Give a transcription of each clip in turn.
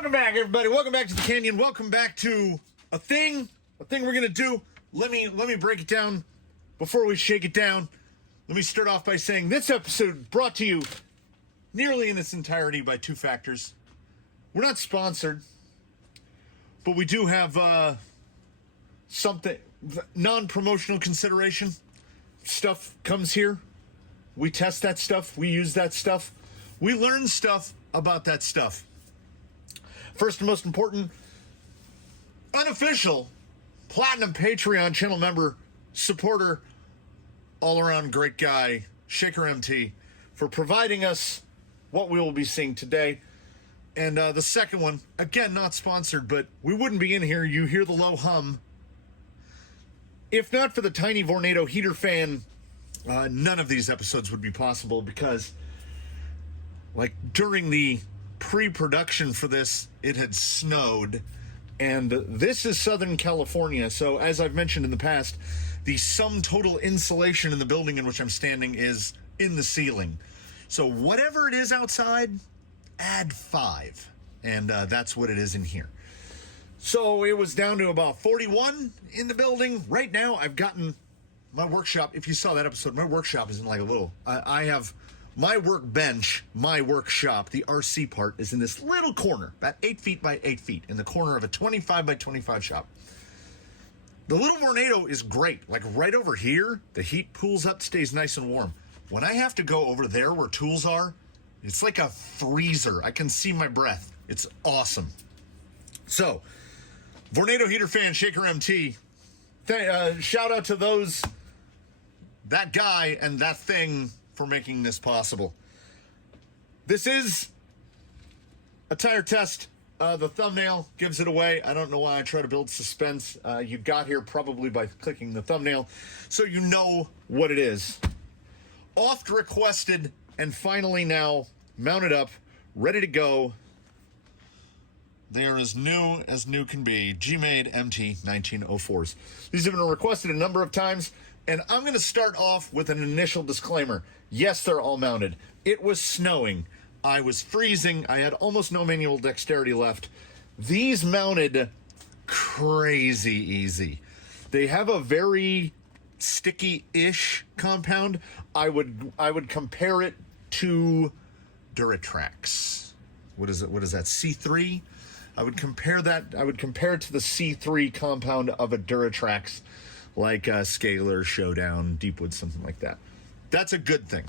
Welcome back, everybody. Welcome back to the Canyon. Welcome back to a thing we're gonna do. Let me break it down before we shake it down. Let me start off by saying this episode brought to you nearly in its entirety by two factors. We're not sponsored, but we do have something non-promotional consideration. Stuff comes here. We test that stuff. We use that stuff. We learn stuff about that stuff. First and most important, unofficial Platinum Patreon channel member, supporter, all-around great guy, Shaker MT, for providing us what we will be seeing today. And the second one, again, not sponsored, but we wouldn't be in here. You hear the low hum. If not for the Tiny Vornado heater fan, none of these episodes would be possible because, like, during the pre-production for this, it had snowed, and this is Southern California, so as I've mentioned in the past, the sum total insulation in the building in which I'm standing is in the ceiling. So whatever it is outside, add 5, and that's what it is in here. So it was down to about 41 in the building. Right now, I've gotten my workshop. If you saw that episode, my workshop is in like a little, I have my workbench, my workshop, the RC part is in this little corner, about 8 feet by 8 feet, in the corner of a 25 by 25 shop. The little Vornado is great. Like right over here, the heat pools up, stays nice and warm. When I have to go over there where tools are, it's like a freezer. I can see my breath. It's awesome. So, Vornado heater fan, Shaker MT, shout out to that guy and that thing for making this possible. This is a tire test. The thumbnail gives it away. I don't know why I try to build suspense. You got here probably by clicking the thumbnail, so you know what it is. Oft requested and finally now mounted up, ready to go. They're as new can be. GMade MT-1904s. These have been requested a number of times, and I'm going to start off with an initial disclaimer. Yes, they're all mounted. It was snowing. I was freezing. I had almost no manual dexterity left. These mounted crazy easy. They have a very sticky-ish compound. I would compare it to Duratrax. What is it? What is that? C3? I would compare it to the C3 compound of a Duratrax, like Scalar, Showdown, Deepwood, something like that. That's a good thing.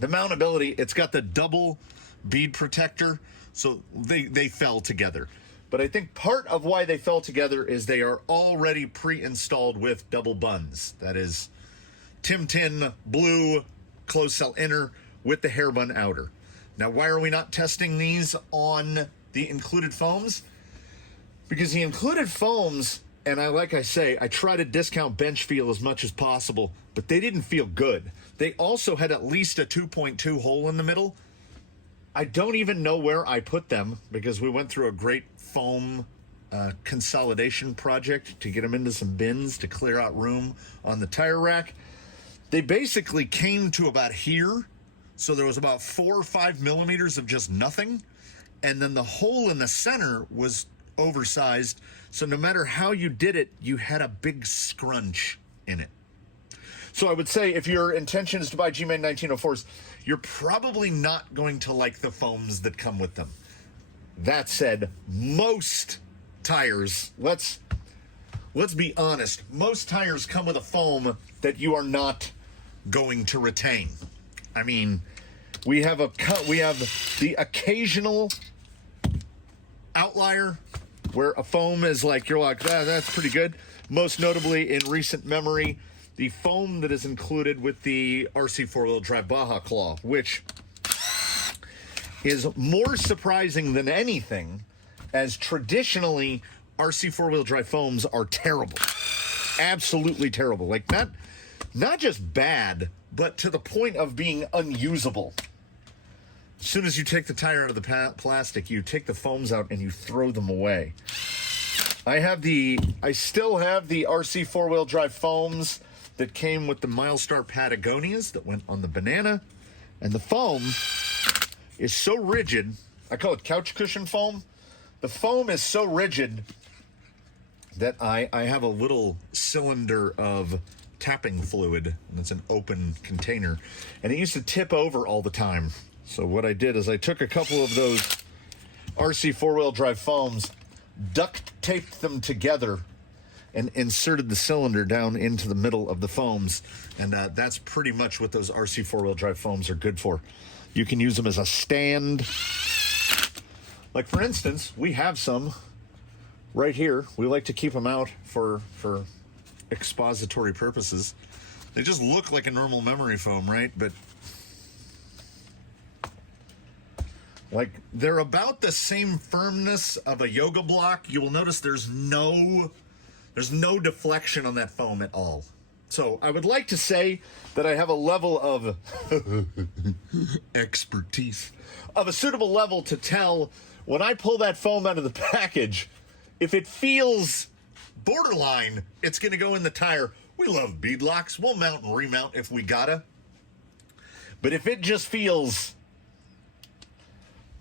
The mountability, it's got the double bead protector, so they fell together. But I think part of why they fell together is they are already pre-installed with double buns. That is Tim Tin blue closed cell inner with the hair bun outer. Now, why are we not testing these on the included foams? Because the included foams, and like I say, I try to discount bench feel as much as possible, but they didn't feel good. They also had at least a 2.2 hole in the middle. I don't even know where I put them because we went through a great foam consolidation project to get them into some bins to clear out room on the tire rack. They basically came to about here, so there was about 4 or 5 millimeters of just nothing, and then the hole in the center was oversized, so no matter how you did it, you had a big scrunch in it. So I would say if your intention is to buy GMade 1904s, you're probably not going to like the foams that come with them. That said, most tires, let's be honest, most tires come with a foam that you are not going to retain. I mean, we have the occasional outlier where a foam is like, you're like, that's pretty good. Most notably in recent memory, the foam that is included with the RC four-wheel drive Baja Claw, which is more surprising than anything, as traditionally RC four-wheel drive foams are terrible. Absolutely terrible. Like, not just bad, but to the point of being unusable. As soon as you take the tire out of the plastic, you take the foams out and you throw them away. I still have the RC four-wheel drive foams that came with the Milestar Patagonias that went on the Banana, and the foam is so rigid. I call it couch cushion foam. The foam is so rigid that I have a little cylinder of tapping fluid, and it's an open container, and it used to tip over all the time. So what I did is I took a couple of those RC four-wheel drive foams, duct taped them together, and inserted the cylinder down into the middle of the foams. And that's pretty much what those RC four-wheel drive foams are good for. You can use them as a stand. Like, for instance, we have some right here. We like to keep them out for expository purposes. They just look like a normal memory foam, right? But like, they're about the same firmness of a yoga block. You will notice there's no deflection on that foam at all. So I would like to say that I have a level of expertise, of a suitable level to tell when I pull that foam out of the package, if it feels borderline, it's going to go in the tire. We love bead locks. We'll mount and remount if we gotta. But if it just feels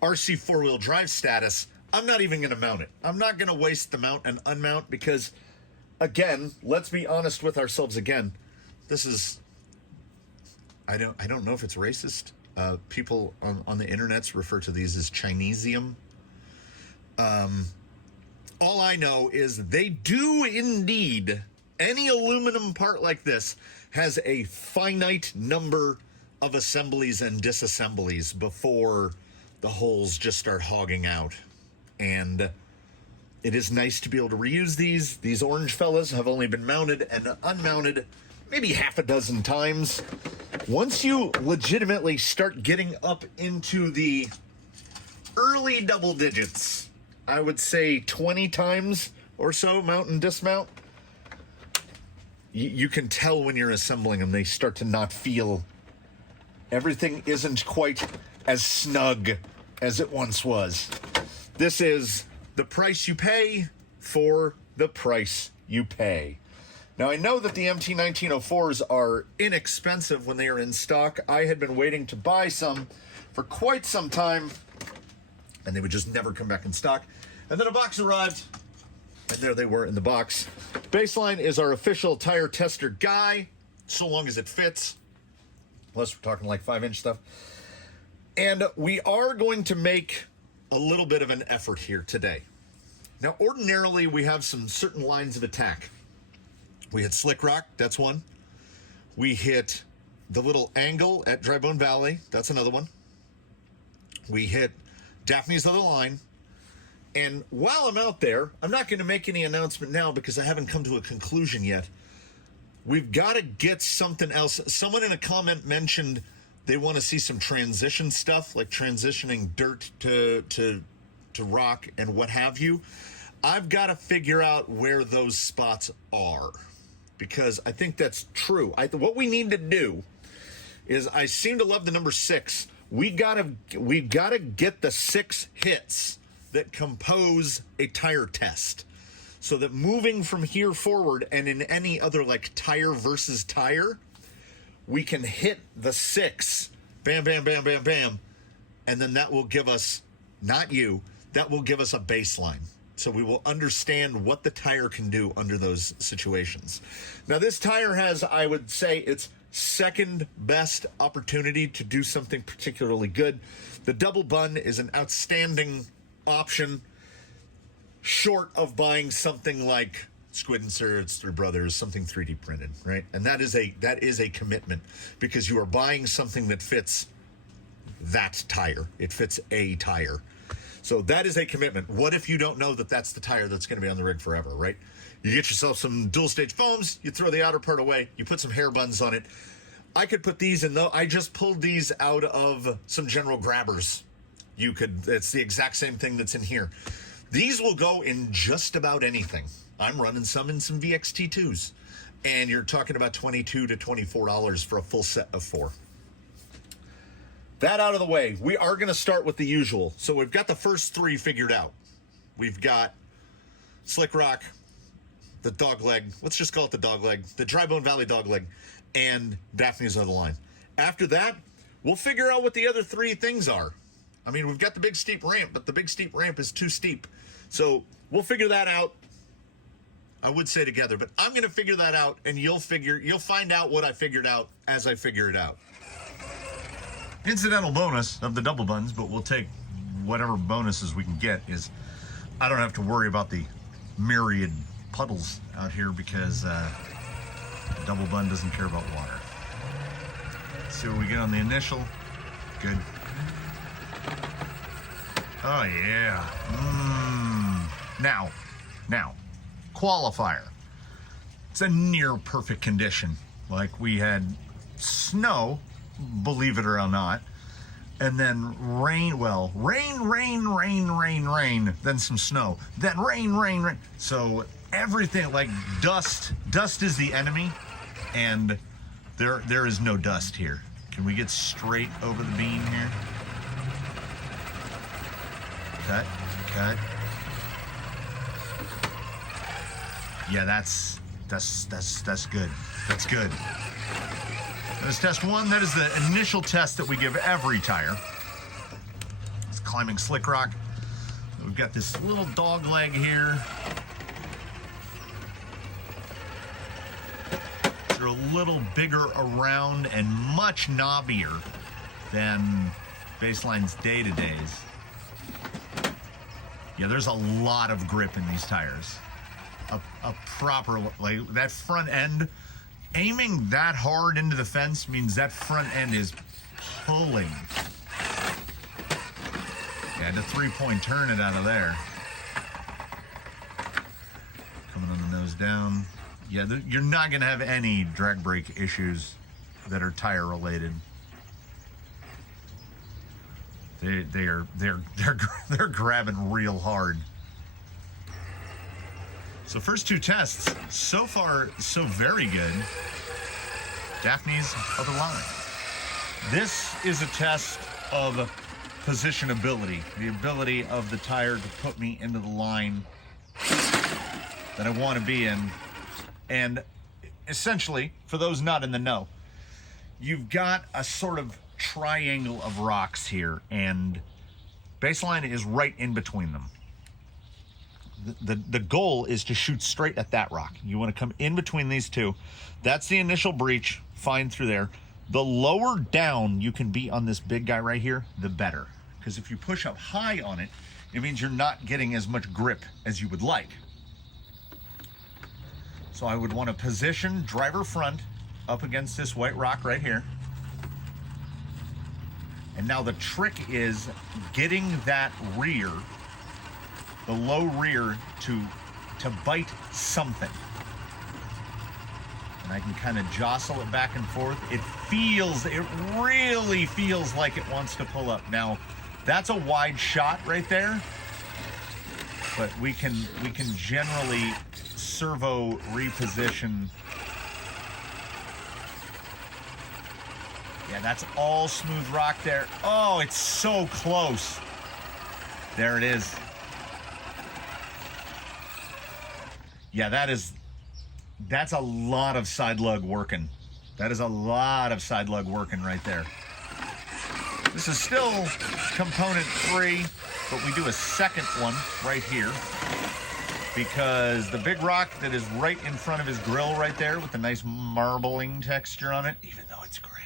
RC four-wheel drive status, I'm not even going to mount it. I'm not going to waste the mount and unmount because, again, let's be honest with ourselves again. This is, I don't know if it's racist. People on the internets refer to these as Chinesium. All I know is they do indeed, any aluminum part like this has a finite number of assemblies and disassemblies before the holes just start hogging out. And it is nice to be able to reuse these. These orange fellas have only been mounted and unmounted maybe half a dozen times. Once you legitimately start getting up into the early double digits, I would say 20 times or so mount and dismount, you can tell when you're assembling them, they start to not feel, everything isn't quite as snug as it once was. This is the price you pay for the price you pay. Now, I know that the MT-1904s are inexpensive when they are in stock. I had been waiting to buy some for quite some time, and they would just never come back in stock. And then a box arrived, and there they were in the box. Baseline is our official tire tester guy, so long as it fits. Unless we're talking like 5-inch stuff. And we are going to make a little bit of an effort here today. Now, ordinarily, we have some certain lines of attack. We hit Slick Rock, that's one. We hit the little angle at Dry Bone Valley, that's another one. We hit Daphne's Other Line. And while I'm out there, I'm not going to make any announcement now because I haven't come to a conclusion yet. We've got to get something else. Someone in a comment mentioned they want to see some transition stuff, like transitioning dirt to rock and what have you. I've got to figure out where those spots are because I think that's true. What we need to do is, I seem to love the number 6. We've got to get the 6 hits that compose a tire test, so that moving from here forward and in any other like tire versus tire, we can hit the 6, bam, bam, bam, bam, bam, and then that will give us, not you, that will give us a baseline. So we will understand what the tire can do under those situations. Now, this tire has, I would say, its second best opportunity to do something particularly good. The double bun is an outstanding option, short of buying something like Squid Inserts, Three Brothers, something 3D printed, right? And that is a commitment, because you are buying something that fits that tire. It fits a tire. So that is a commitment. What if you don't know that that's the tire that's going to be on the rig forever, right? You get yourself some dual stage foams, you throw the outer part away, you put some hair buns on it. I could put these in, though. I just pulled these out of some General Grabbers. It's the exact same thing that's in here. These will go in just about anything. I'm running some in some VXT2s, and you're talking about $22 to $24 for a full set of 4. That out of the way, we are going to start with the usual. So we've got the first 3 figured out. We've got Slick Rock, the dog leg, let's just call it the dog leg, the Dry Bone Valley dog leg, and Daphne's Other Line. After that, we'll figure out what the other 3 things are. I mean, we've got the big steep ramp, but the big steep ramp is too steep. So we'll figure that out. I would say together, but I'm going to figure that out, and you'll find out what I figured out as I figure it out. Incidental bonus of the double buns, but we'll take whatever bonuses we can get, is I don't have to worry about the myriad puddles out here because the double bun doesn't care about water. Let's see what we get on the initial. Good. Oh yeah. Now, qualifier. It's a near perfect condition. Like we had snow, believe it or not, and then rain, rain, then some snow, then rain. So everything, like dust is the enemy, and there is no dust here. Can we get straight over the beam here? Cut. Yeah, that's good. That's good. That is test one. That is the initial test that we give every tire. It's climbing slick rock. We've got this little dog leg here. They're a little bigger around and much knobbier than Baseline's day-to-days. Yeah, there's a lot of grip in these tires. A proper, like that front end, aiming that hard into the fence means that front end is pulling. Yeah, the 3-point turn it out of there. Coming on the nose down. Yeah, you're not going to have any drag brake issues that are tire related. They're grabbing real hard. So first two tests, so far, so very good. Daphne's other line. This is a test of positionability, the ability of the tire to put me into the line that I want to be in. And essentially, for those not in the know, you've got a sort of triangle of rocks here, and Baseline is right in between them. The goal is to shoot straight at that rock. You want to come in between these two. That's the initial breach, fine through there. The lower down you can be on this big guy right here, the better. Because if you push up high on it, it means you're not getting as much grip as you would like. So I would want to position driver front up against this white rock right here. And now the trick is getting that rear, the low rear, to bite something. And I can kind of jostle it back and forth. It really feels like it wants to pull up. Now, that's a wide shot right there, but we can generally servo reposition. Yeah, that's all smooth rock there. Oh, it's so close. There it is. Yeah, that's a lot of side lug working. That is a lot of side lug working right there. This is still component 3, but we do a second one right here because the big rock that is right in front of his grill right there with the nice marbling texture on it, even though it's granite,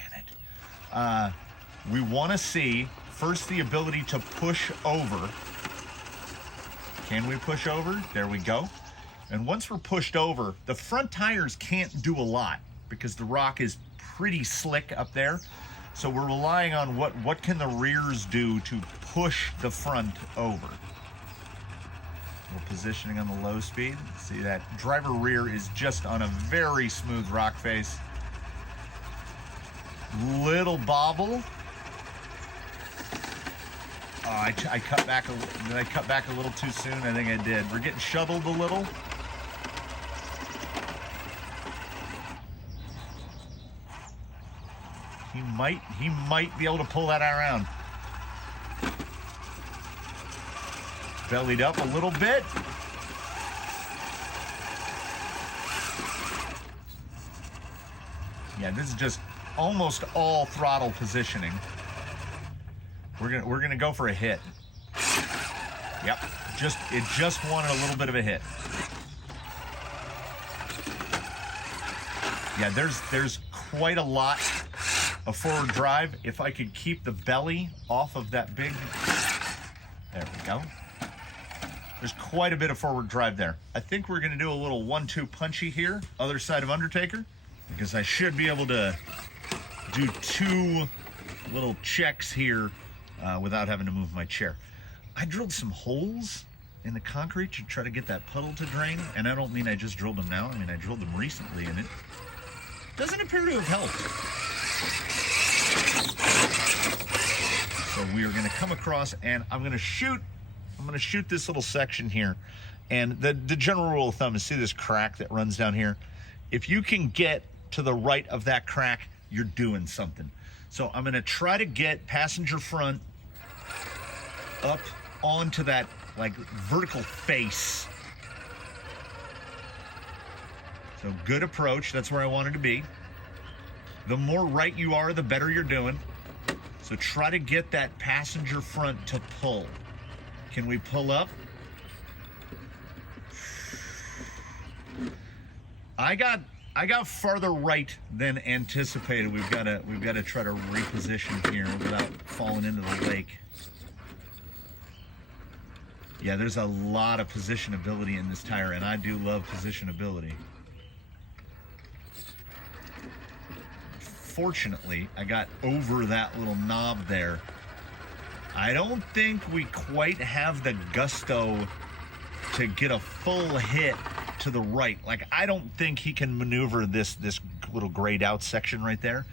we want to see first the ability to push over. Can we push over? There we go. And once we're pushed over, the front tires can't do a lot because the rock is pretty slick up there. So we're relying on what can the rears do to push the front over. We're positioning on the low speed. See that driver rear is just on a very smooth rock face. Little bobble. Oh, I cut back did I cut back a little too soon? I think I did. We're getting shuttled a little. He might be able to pull that around. Bellied up a little bit. Yeah, this is just almost all throttle positioning. We're gonna go for a hit. Yep, it just wanted a little bit of a hit. Yeah, there's quite a lot of forward drive. If I could keep the belly off of that big, there we go. There's quite a bit of forward drive there. I think we're gonna do a little 1-2 punchy here, other side of Undertaker, because I should be able to do 2 little checks here without having to move my chair. I drilled some holes in the concrete to try to get that puddle to drain, and I don't mean I just drilled them now. I mean I drilled them recently, and it doesn't appear to have helped. So we are going to come across, and I'm going to shoot this little section here. And the general rule of thumb is, see this crack that runs down here? If you can get to the right of that crack, you're doing something. So I'm going to try to get passenger front up onto that like vertical face. So good approach. That's where I wanted to be. The more right you are, the better you're doing. So try to get that passenger front to pull. Can we pull up? I got farther right than anticipated. We've got to try to reposition here without falling into the lake. Yeah, there's a lot of positionability in this tire, and I do love positionability. Fortunately, I got over that little knob there. I don't think we quite have the gusto to get a full hit to the right. Like, I don't think he can maneuver this little grayed out section right there.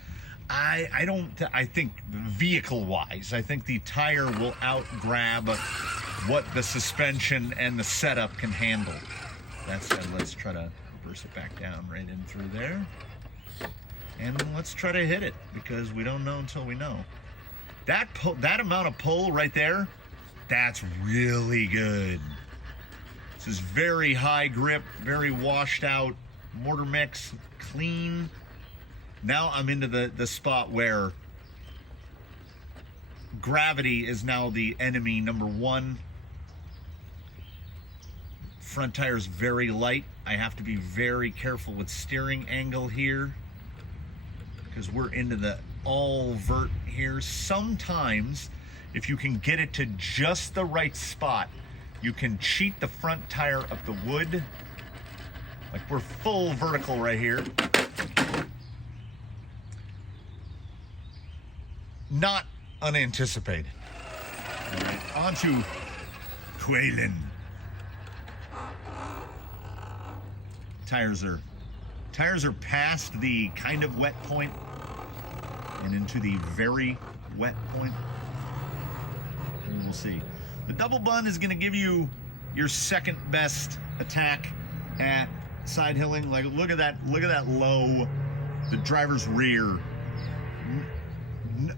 I think vehicle-wise, I think the tire will out-grab what the suspension and the setup can handle. That said, let's try to reverse it back down right in through there. And let's try to hit it, because we don't know until we know. That amount of pull right there, that's really good. This is very high grip, very washed out mortar mix, clean. Now I'm into the spot where gravity is now the enemy number one. Front tire's very light. I have to be very careful with steering angle here, because we're into the all vert here. Sometimes, if you can get it to just the right spot, you can cheat the front tire up the wood. Like, we're full vertical right here. Not unanticipated. All right, on to Quaylen. Tires are past the kind of wet point and into the very wet point. And we'll see. The double bun is going to give you your second best attack at side hilling. Like, look at that low, the driver's rear.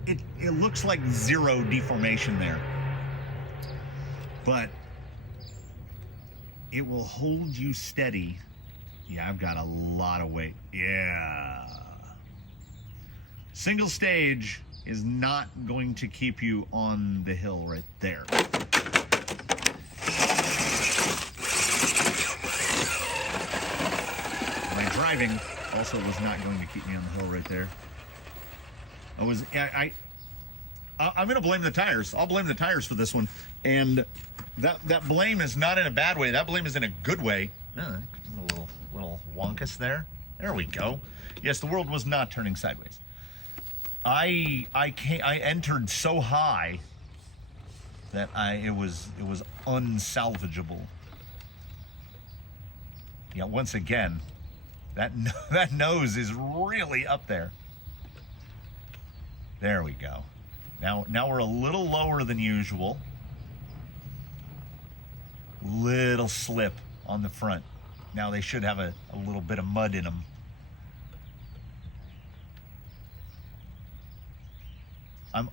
It looks like zero deformation there, but it will hold you steady. Yeah, I've got a lot of weight. Yeah. Single stage is not going to keep you on the hill right there. My driving also was not going to keep me on the hill right there. I'm going to blame the tires. I'll blame the tires for this one. And that blame is not in a bad way. That blame is in a good way. A little wonkus there. There we go. Yes, the world was not turning sideways. I entered so high that it was unsalvageable. Yeah, once again, that nose is really up there. There we go. Now we're a little lower than usual. Little slip on the front. Now they should have a little bit of mud in them.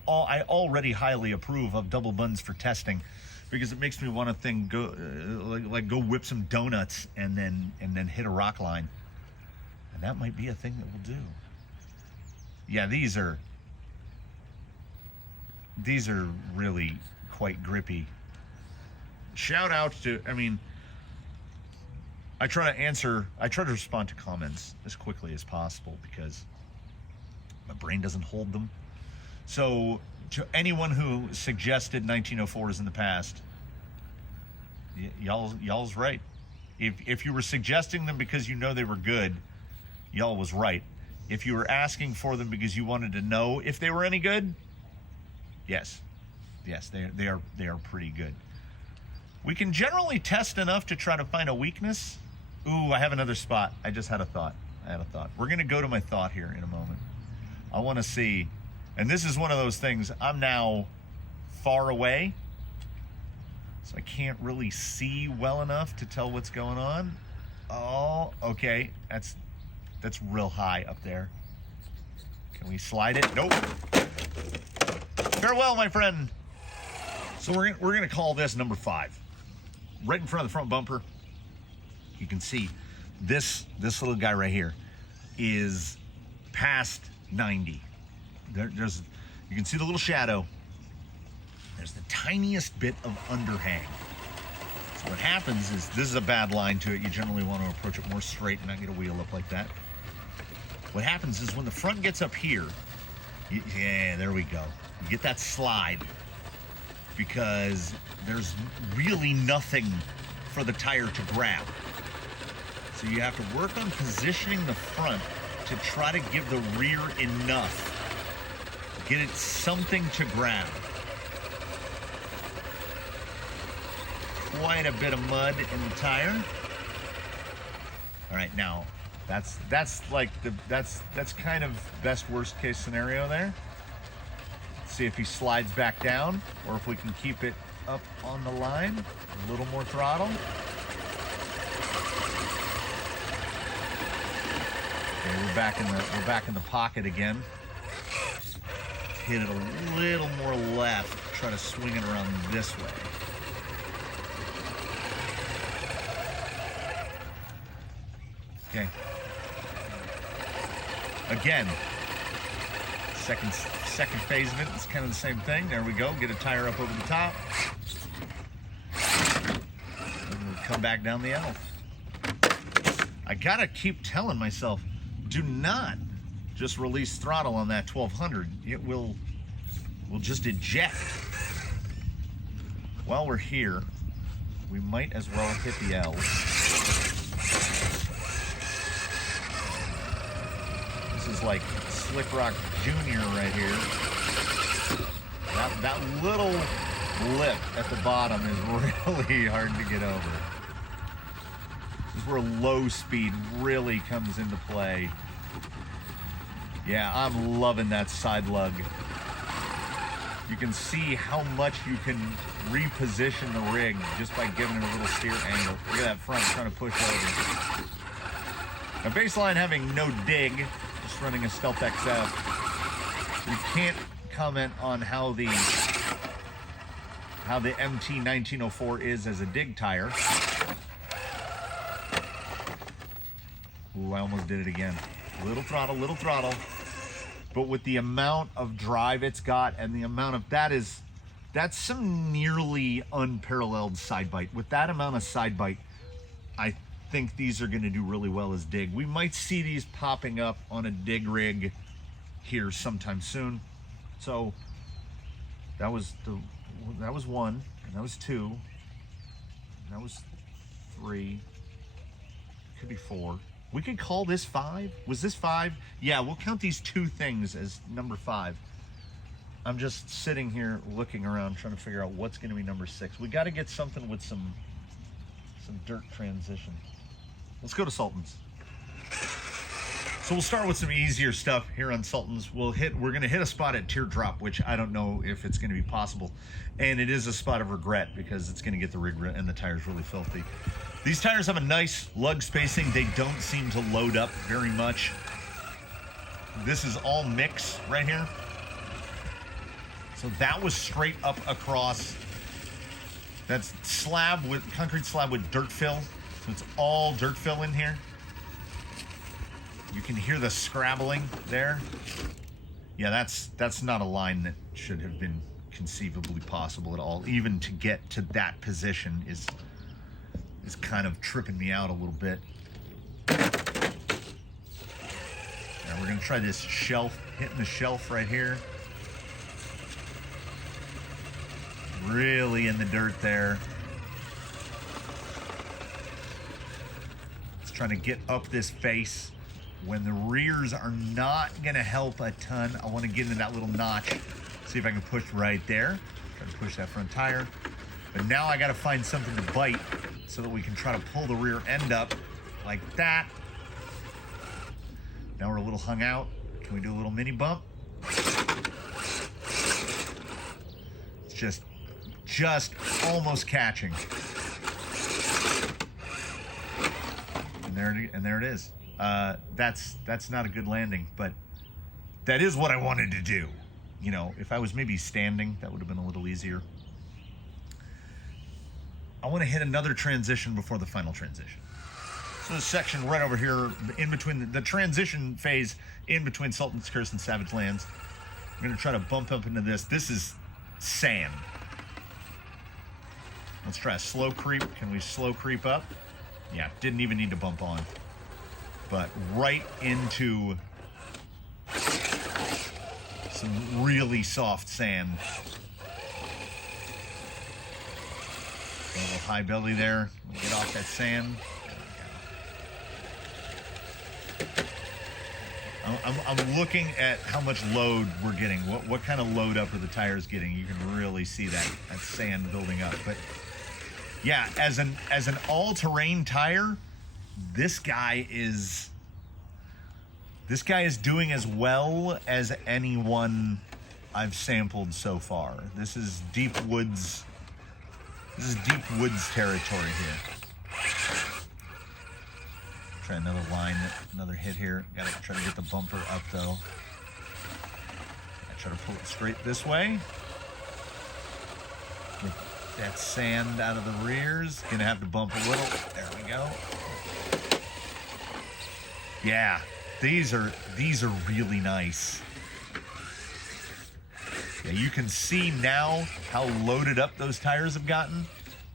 I already highly approve of double buns for testing, because it makes me want to go whip some donuts and then hit a rock line. And that might be a thing that we'll do. Yeah, these are these are really quite grippy. Shout out to, I mean, I try to respond to comments as quickly as possible because my brain doesn't hold them. So to anyone who suggested 1904s in the past, y'all's right. If you were suggesting them because you know they were good, y'all was right. If you were asking for them because you wanted to know if they were any good, yes, they are pretty good. We can generally test enough to try to find a weakness. Ooh, I have another spot. I just had a thought. We're gonna go to my thought here in a moment. I want to see, and this is one of those things. I'm now far away, so I can't really see well enough to tell what's going on. Oh, okay. That's real high up there. Can we slide it? Nope. Farewell, my friend. So we're gonna call this number 5. Right in front of the front bumper, you can see this little guy right here is past 90. There's you can see the little shadow. There's the tiniest bit of underhang. So what happens is, this is a bad line to it. You generally want to approach it more straight and not get a wheel up like that. What happens is when the front gets up here, yeah, there we go. You get that slide because there's really nothing for the tire to grab. So you have to work on positioning the front to try to give the rear enough. Get it something to grab. Quite a bit of mud in the tire. All right, now that's kind of best worst case scenario there. See if he slides back down or if we can keep it up on the line. A little more throttle. Okay, we're back in the pocket again. Hit it a little more left. Try to swing it around this way. Okay. Again, second phase of it, it's kind of the same thing. There we go. Get a tire up over the top. And we'll come back down the L. I gotta keep telling myself, do not just release throttle on that 1200. It will just eject. While we're here, we might as well hit the L. This is like Slick Rock Jr. right here. That little lip at the bottom is really hard to get over. This is where low speed really comes into play. Yeah, I'm loving that side lug. You can see how much you can reposition the rig just by giving it a little steer angle. Look at that front trying to push over. Now, baseline having no dig, just running a Stealth XF. We can't comment on how the MT-1904 is as a dig tire. Ooh, I almost did it again. Little throttle. But with the amount of drive it's got and the amount of, that's some nearly unparalleled side bite. With that amount of side bite, I think these are going to do really well as dig. We might see these popping up on a dig rig here sometime soon. So that was 1, and that was 2, and that was 3, could be 4. We could call this 5. Was this 5? Yeah, we'll count these 2 things as number 5. I'm just sitting here looking around trying to figure out what's going to be number 6. We got to get something with some dirt transition. Let's go to Sultan's. So we'll start with some easier stuff here on Sultan's. We're going to hit a spot at Teardrop, which I don't know if it's going to be possible. And it is a spot of regret because it's going to get the rig and the tires really filthy. These tires have a nice lug spacing. They don't seem to load up very much. This is all mix right here. So that was straight up across. That's concrete slab with dirt fill. So it's all dirt fill in here. You can hear the scrabbling there. Yeah, that's not a line that should have been conceivably possible at all. Even to get to that position is kind of tripping me out a little bit. Now we're gonna try this shelf, hitting the shelf right here. Really in the dirt there. Just trying to get up this face. When the rears are not gonna help a ton, I wanna get into that little notch. See if I can push right there. Try to push that front tire. But now I gotta find something to bite so that we can try to pull the rear end up like that. Now we're a little hung out. Can we do a little mini bump? It's just almost catching. And there it is. That's not a good landing, but that is what I wanted to do. You know, if I was maybe standing, that would have been a little easier. I want to hit another transition before the final transition. So this section right over here, in between the transition phase, in between Sultan's Curse and Savage Lands, I'm going to try to bump up into this. This is sand. Let's try a slow creep. Can we slow creep up? Yeah, didn't even need to bump on. But right into some really soft sand. A little high belly there. Get off that sand. I'm looking at how much load we're getting. What kind of load up are the tires getting? You can really see that sand building up. But yeah, as an all-terrain tire, this guy is doing as well as anyone I've sampled so far. This is deep woods. This is deep woods territory here. Try another line, another hit here. Gotta try to get the bumper up though. I try to pull it straight this way. Get that sand out of the rears. Gonna have to bump a little. There we go. Yeah, these are really nice. Yeah, you can see now how loaded up those tires have gotten,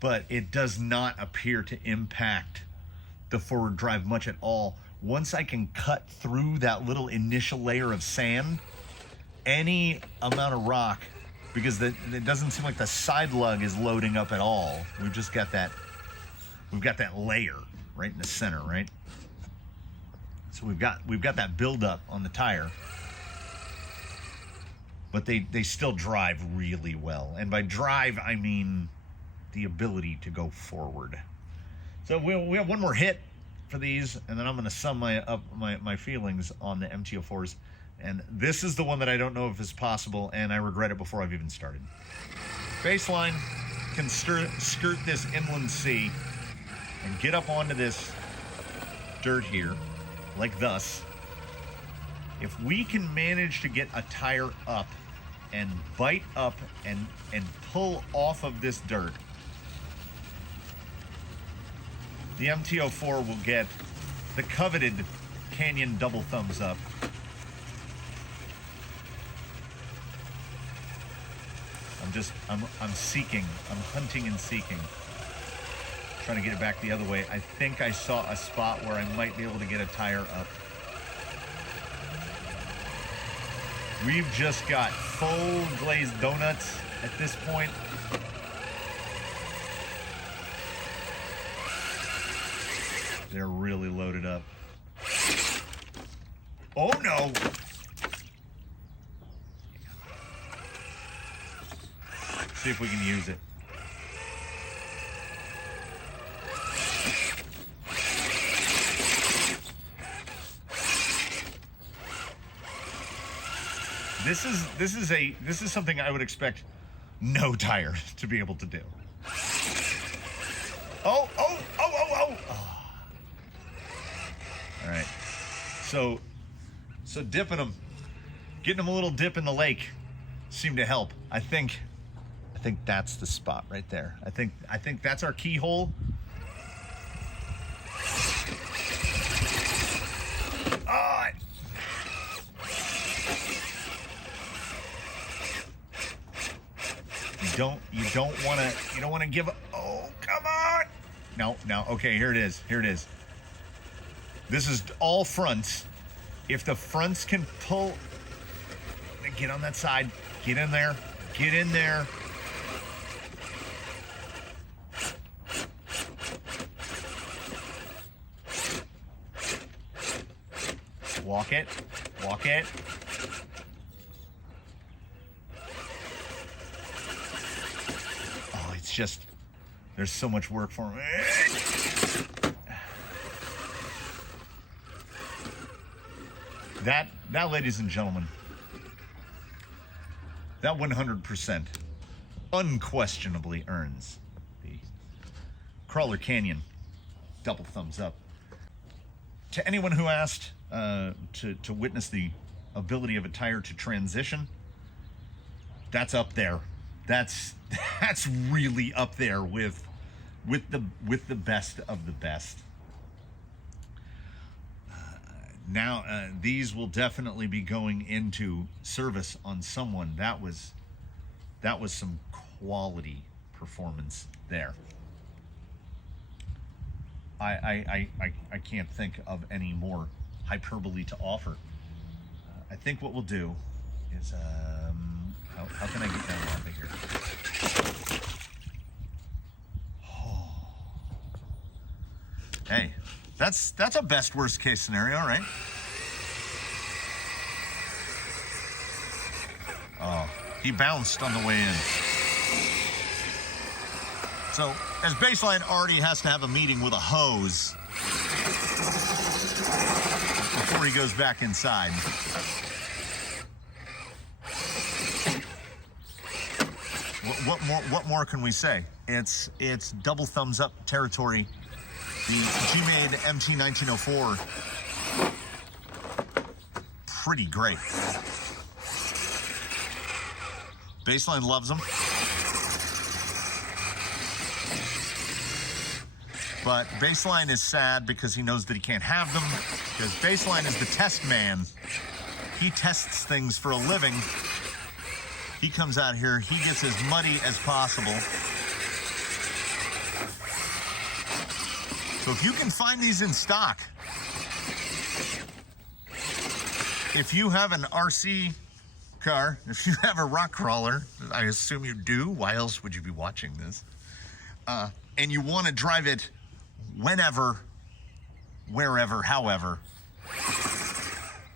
but it does not appear to impact the forward drive much at all. Once I can cut through that little initial layer of sand, any amount of rock, because it doesn't seem like the side lug is loading up at all. We've just got that, we've got that layer right in the center, right? So we've got that buildup on the tire, but they still drive really well. And by drive, I mean the ability to go forward. So we have one more hit for these, and then I'm going to sum my feelings on the MT-04s. And this is the one that I don't know if is possible, and I regret it before I've even started. Baseline can skirt this inland sea and get up onto this dirt here, like thus. If we can manage to get a tire up and bite up and pull off of this dirt, the MT-04 will get the coveted Canyon double thumbs up. I'm seeking, I'm hunting and seeking. Trying to get it back the other way. I think I saw a spot where I might be able to get a tire up. We've just got full glazed donuts at this point. They're really loaded up. Oh no! See if we can use it. This is something I would expect no tire to be able to do. Oh. All right. So dipping them, getting them a little dip in the lake seemed to help. I think that's the spot right there. I think that's our keyhole. don't want to give. Oh, come on! No. Okay, here it is. This is all fronts. If the fronts can pull, get on that side. Get in there. Walk it. Oh, it's just, there's so much work for me. That, ladies and gentlemen, that 100% unquestionably earns the Crawler Canyon double thumbs up. To anyone who asked to witness the ability of a tire to transition, that's up there. That's really up there with the best of the best. Now these will definitely be going into service on someone. That was some quality performance there. I can't think of any more hyperbole to offer. I think what we'll do is how can I get down off of here? Oh. Hey, that's a best worst case scenario, right? Oh, he bounced on the way in. So, as Baseline already has to have a meeting with a hose before he goes back inside. What more can we say? It's double thumbs up territory. The GMade MT-1904, pretty great. Baseline loves them. But Baseline is sad because he knows that he can't have them, because Baseline is the test man. He tests things for a living. He comes out here, he gets as muddy as possible. So if you can find these in stock, if you have an RC car, if you have a rock crawler, I assume you do, why else would you be watching this? And you want to drive it whenever, wherever, however,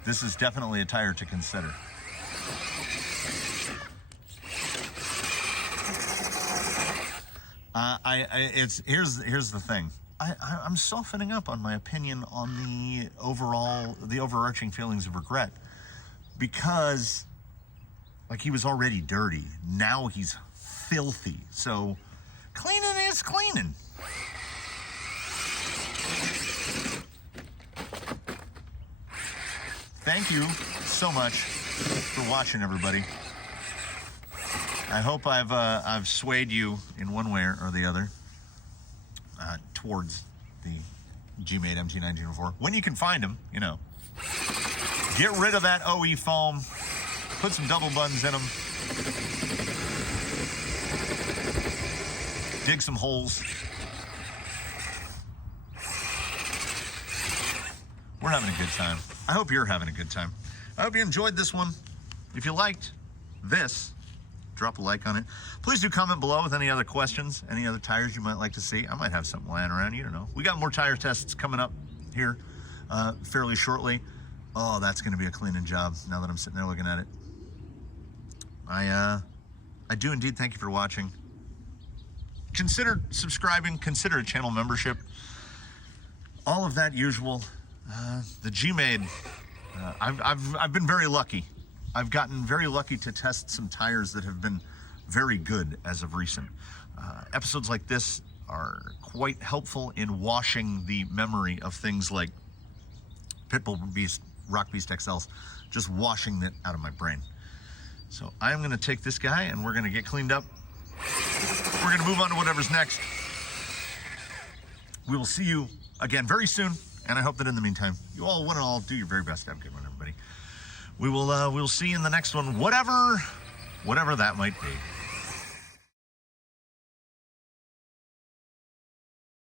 this is definitely a tire to consider. Here's the thing. I'm softening up on my opinion on the overarching feelings of regret, because like he was already dirty. Now he's filthy. So cleaning is cleaning. Thank you so much for watching, everybody. I hope I've swayed you in one way or the other towards the GMade MT-1904. When you can find them, you know. Get rid of that OE foam. Put some double buns in them. Dig some holes. We're having a good time. I hope you're having a good time. I hope you enjoyed this one. If you liked this, drop a like on it. Please do comment below with any other questions, any other tires you might like to see. I might have something lying around, you don't know. We got more tire tests coming up here fairly shortly. Oh, that's going to be a cleaning job now that I'm sitting there looking at it. I do indeed thank you for watching. Consider subscribing, consider a channel membership. All of that usual. The GMade, I've been very lucky. I've gotten very lucky to test some tires that have been very good as of recent. Episodes like this are quite helpful in washing the memory of things like Pitbull Beast, Rock Beast XLs, just washing it out of my brain. So I'm going to take this guy and we're going to get cleaned up. We're going to move on to whatever's next. We will see you again very soon. And I hope that in the meantime, you all one and all do your very best to have a good one, everybody. We'll see you in the next one, whatever that might be.